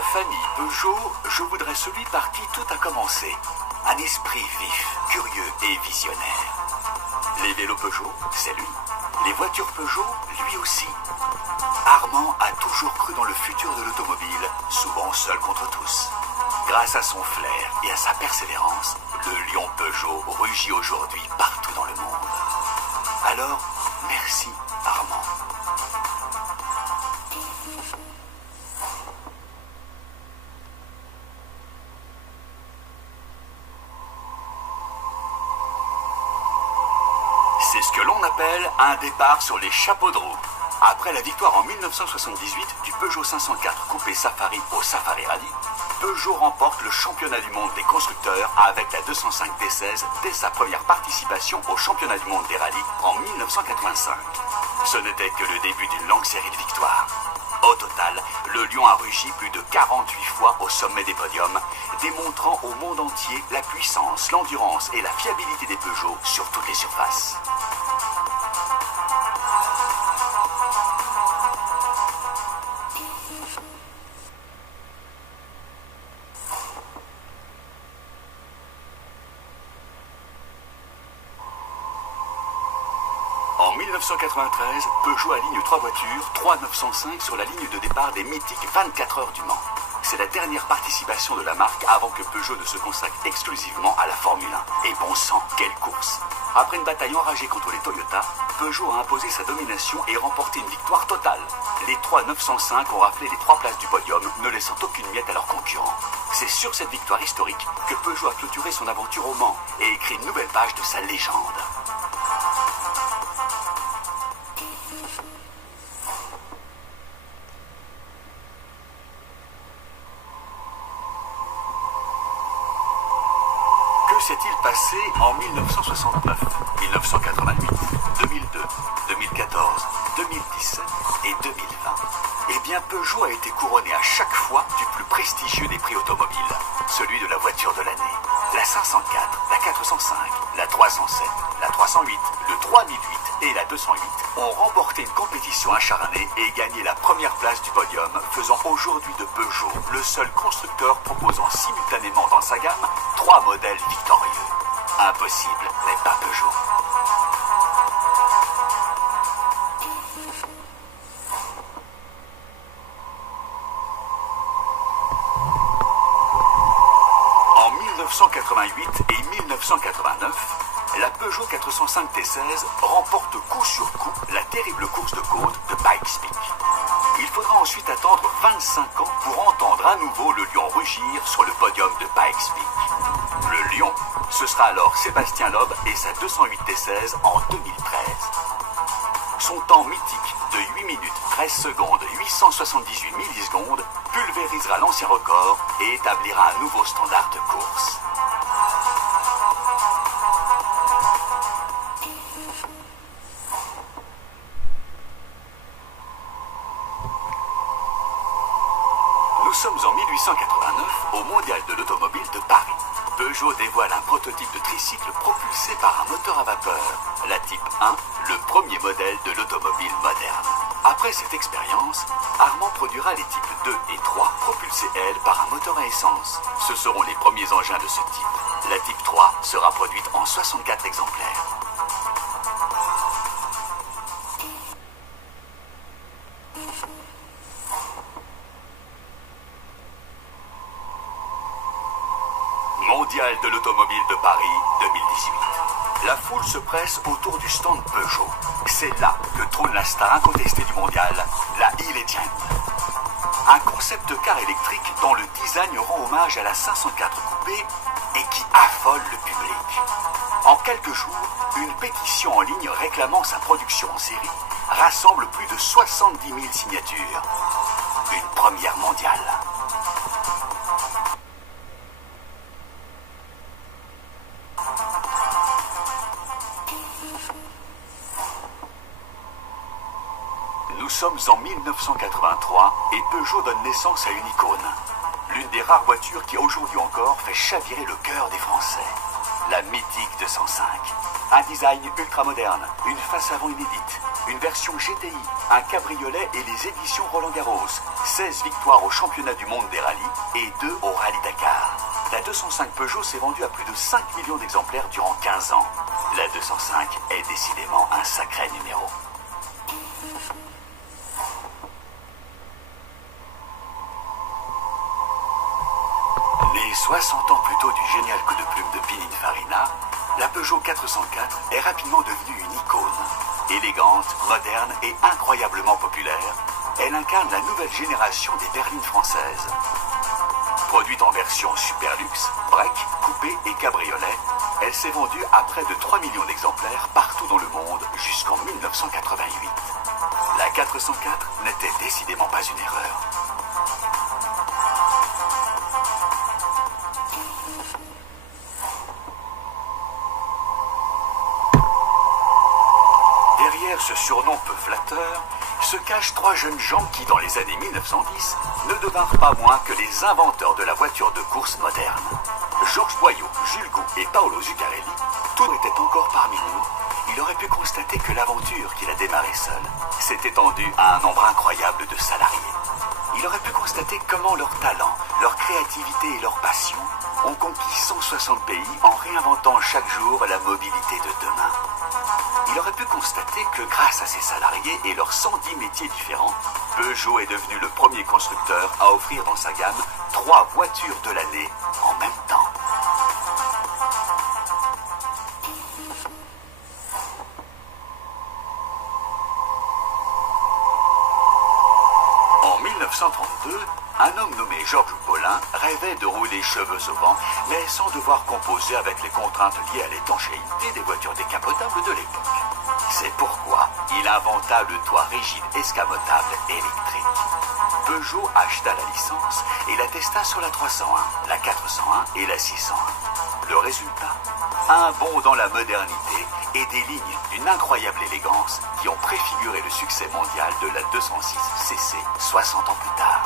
la famille Peugeot, je voudrais celui par qui tout a commencé. Un esprit vif, curieux et visionnaire. Les vélos Peugeot, c'est lui. Les voitures Peugeot, lui aussi. Armand a toujours cru dans le futur de l'automobile, souvent seul contre tous. Grâce à son flair et à sa persévérance, le lion Peugeot rugit aujourd'hui partout dans le monde. Alors, merci Armand. C'est ce que l'on appelle un départ sur les chapeaux de roue. Après la victoire en 1978 du Peugeot 504 Coupé Safari au Safari Rally, Peugeot remporte le championnat du monde des constructeurs avec la 205 D16 dès sa première participation au championnat du monde des rallyes en 1985. Ce n'était que le début d'une longue série de victoires. Au total, le lion a rugi plus de 48 fois au sommet des podiums, démontrant au monde entier la puissance, l'endurance et la fiabilité des Peugeot sur toutes les surfaces. En 1993, Peugeot aligne 3 voitures, 3 905 sur la ligne de départ des mythiques 24 heures du Mans. C'est la dernière participation de la marque avant que Peugeot ne se consacre exclusivement à la Formule 1. Et bon sang, quelle course! Après une bataille enragée contre les Toyota, Peugeot a imposé sa domination et remporté une victoire totale. Les 3 905 ont raflé les 3 places du podium, ne laissant aucune miette à leurs concurrents. C'est sur cette victoire historique que Peugeot a clôturé son aventure au Mans et écrit une nouvelle page de sa légende. Que s'est-il passé en 1969, 1988, 2002, 2014, 2017 et 2020? Eh bien, Peugeot a été couronné à chaque fois du plus prestigieux des prix automobiles, celui de la voiture de l'année. La 504, la 405, la 307, la 308, le 3008 et la 208 ont remporté une compétition acharnée et gagné la première place du podium, faisant aujourd'hui de Peugeot le seul constructeur proposant simultanément dans sa gamme 3 modèles victorieux. Impossible n'est pas Peugeot. En 1988 et 1989, la Peugeot 405 T16 remporte coup sur coup la terrible course de côte de Pikes Peak. Il faudra ensuite attendre 25 ans pour entendre à nouveau le lion rugir sur le podium de Pikes Peak. Le lion, ce sera alors Sébastien Loeb et sa 208 T16 en 2013. Son temps mythique de 8 minutes 13 secondes 878 millisecondes pulvérisera l'ancien record et établira un nouveau standard de course. Nous sommes en 1889 au Mondial de l'Automobile de Paris. Peugeot dévoile un prototype de tricycle propulsé par un moteur à vapeur, la Type 1, le premier modèle de l'automobile moderne. Après cette expérience, Armand produira les types 2 et 3 propulsés, elles, par un moteur à essence. Ce seront les premiers engins de ce type. La Type 3 sera produite en 64 exemplaires. Mondial de l'Automobile de Paris 2018. La foule se presse autour du stand Peugeot. C'est là que trône la star incontestée du mondial, la e-Legend. Un concept de car électrique dont le design rend hommage à la 504 Coupé et qui affole le public. En quelques jours, une pétition en ligne réclamant sa production en série rassemble plus de 70 000 signatures. Une première mondiale. Nous sommes en 1983 et Peugeot donne naissance à une icône. L'une des rares voitures qui aujourd'hui encore fait chavirer le cœur des Français. la mythique 205. Un design ultra moderne, une face avant inédite, une version GTI, un cabriolet et les éditions Roland-Garros. 16 victoires au championnat du monde des rallyes et 2 au Rallye Dakar. La 205 Peugeot s'est vendue à plus de 5 millions d'exemplaires durant 15 ans. La 205 est décidément un sacré numéro. Née 60 ans plus tôt du génial coup de plume de Pininfarina, la Peugeot 404 est rapidement devenue une icône. Élégante, moderne et incroyablement populaire, elle incarne la nouvelle génération des berlines françaises. Produite en version super luxe, break, coupé et cabriolet, elle s'est vendue à près de 3 millions d'exemplaires partout dans le monde jusqu'en 1988. La 404 n'était décidément pas une erreur. Derrière ce surnom peu flatteur, se cachent 3 jeunes gens qui, dans les années 1910, ne devinrent pas moins que les inventeurs de la voiture de course moderne. Georges Boyau, Jules Gou et Paolo Zuccarelli, tout était encore parmi nous. Il aurait pu constater que l'aventure qu'il a démarrée seul s'est étendue à un nombre incroyable de salariés. Il aurait pu constater comment leur talent, leur créativité et leur passion ont conquis 160 pays en réinventant chaque jour la mobilité de demain. Il aurait pu constater que grâce à ses salariés et leurs 110 métiers différents, Peugeot est devenu le premier constructeur à offrir dans sa gamme 3 voitures de l'année en même temps. En 1932, un homme nommé Georges Paulin rêvait de rouler cheveux au vent, mais sans devoir composer avec les contraintes liées à l'étanchéité des voitures décapotables de l'époque. C'est pourquoi il inventa le toit rigide escamotable électrique. Peugeot acheta la licence et la testa sur la 301, la 401 et la 601. Le résultat, un bond dans la modernité et des lignes d'une incroyable élégance qui ont préfiguré le succès mondial de la 206 CC 60 ans plus tard.